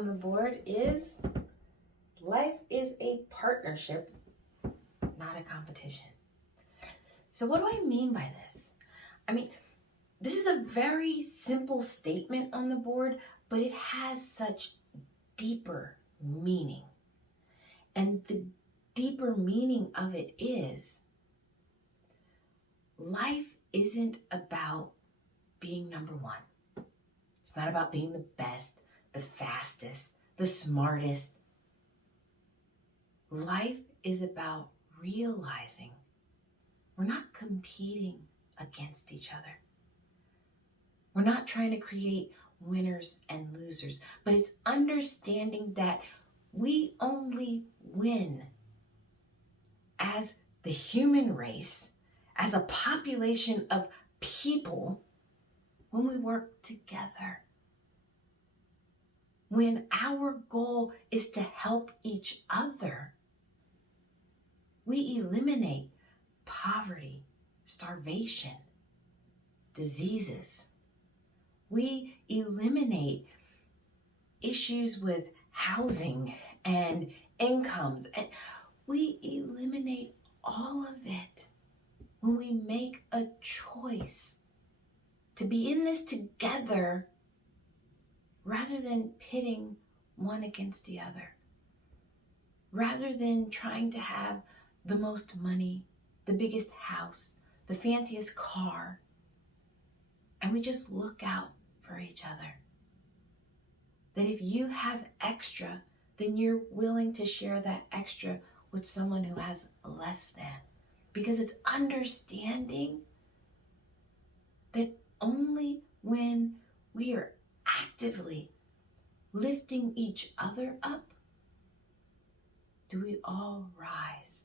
on the board is life is a partnership, not a competition. So what do I mean by this? This is a very simple statement on the board, but it has such deeper meaning. And the deeper meaning of it is life isn't about being number one. It's not about being the best, the fastest, the smartest. Life is about realizing we're not competing against each other. We're not trying to create winners and losers, but it's understanding that we only win as the human race, as a population of people, when we work together. When our goal is to help each other, we eliminate poverty, starvation, diseases. We eliminate issues with housing and incomes, and we eliminate all of it when we make a choice to be in this together rather than pitting one against the other, rather than trying to have the most money, the biggest house, the fanciest car, and we just look out for each other. That if you have extra, then you're willing to share that extra with someone who has less than. Because it's understanding that only when we are actively lifting each other up do we all rise.